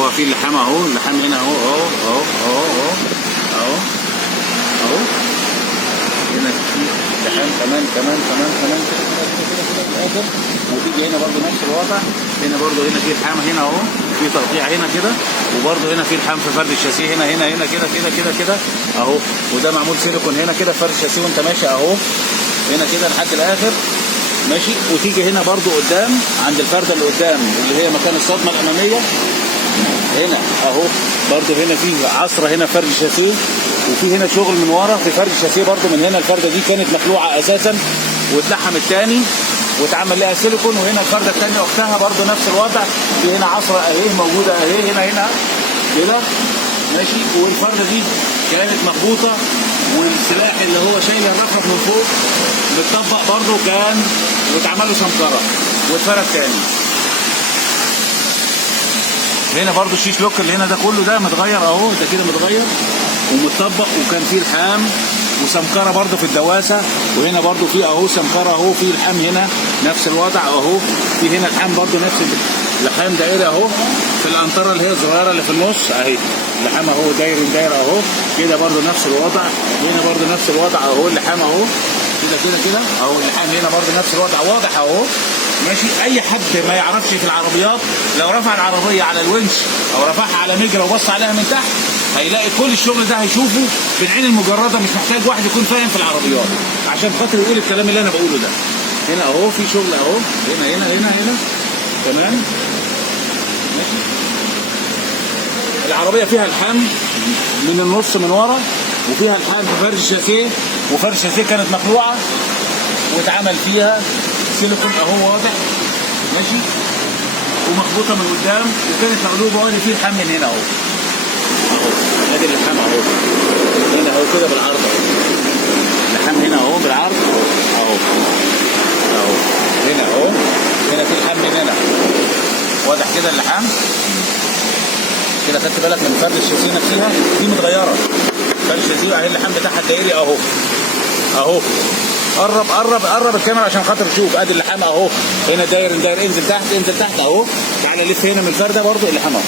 هو في اللحام اهو، اللحام هنا اهو اهو اهو اهو اهو اهو. هنا في لحام كمان كده في الاخر. وتيجي هنا برضو نفس الوضع، هنا برضو هنا في لحام هنا اهو، في تقطيع هنا كده، وبرضو هنا في لحام في فرد الشاسيه هنا كده اهو. وده معمول سيليكون هنا كده في فرد الشاسيه وانت ماشي اهو، هنا كده لحد الاخر ماشي. وتيجي هنا برضو قدام عند الفرده اللي قدام اللي هي مكان الصدمه الاماميه هنا اهو، برضو هنا في عصره هنا فرد الشاسيه، وفي هنا شغل من ورا في فرد الشاسيه برضو. من هنا الفرده دي كانت مخلوعه اساسا واتلحم الثاني واتعمل لها سيليكون، وهنا الفرده الثانيه اختها برضو نفس الوضع. في هنا عصره اهي موجوده اهي هنا كده ماشي. والفرده دي كانت مخبوطه، والسلاح اللي هو شايل الرفرف من فوق متطبق برضو كان واتعمل له شمكره واتفرد تاني. هنا برضو الشيش لوك اللي هنا ده كله ده متغير اهو، ده كده متغير ومتطبق، وكان فيه لحام وسمكره برضو في الدواسه. وهنا برضو فيه اهو سمكره اهو، في لحام هنا نفس الوضع اهو. في هنا لحام برضو نفس لحام دائري اهو في الانطره اللي هي الصغيره اللي في النص اهي، اللحام اهو داير اهو كده برضو نفس الوضع. هنا برضو نفس الوضع اهو، اللحام اهو كده اهو، اللحام هنا برضو نفس الوضع واضح اهو ماشي. اي حد ما يعرفش في العربيات لو رفع العربيه على الونش او رفعها على مجرى وبص عليها من تحت هيلاقي كل الشغل ده هيشوفه بالعين المجرده، مش محتاج واحد يكون فاهم في العربيات عشان خاطر يقول الكلام اللي انا بقوله ده. هنا اهو في شغل اهو، هنا تمام ماشي. العربيه فيها لحام من النص من ورا، وفيها لحام في فرش الشاسيه، وفرش الشاسيه كانت مخلوعه واتعمل فيها سيليكون اهو واضح ماشي، ومخبوطه من قدام وكانت مقلوبه، وادي فيه لحام من هنا اهو ادي اللحام اهو هنا اهو كده بالعرض اهو، اللحام هنا اهو بالعرض اهو هنا اهو، هنا في لحام من هنا واضح كده اللحام كده. خدت بالك من فرد الشاسيه نفسها دي متغيره، فرد الشاسيه اهي اللحام بتاعها الدائري اهو. قرب الكاميرا عشان خاطر تشوف. ادي اللحام اهو هنا داير انزل تحت اهو. تعالى لف هنا من الفرده برضو اللحام اهو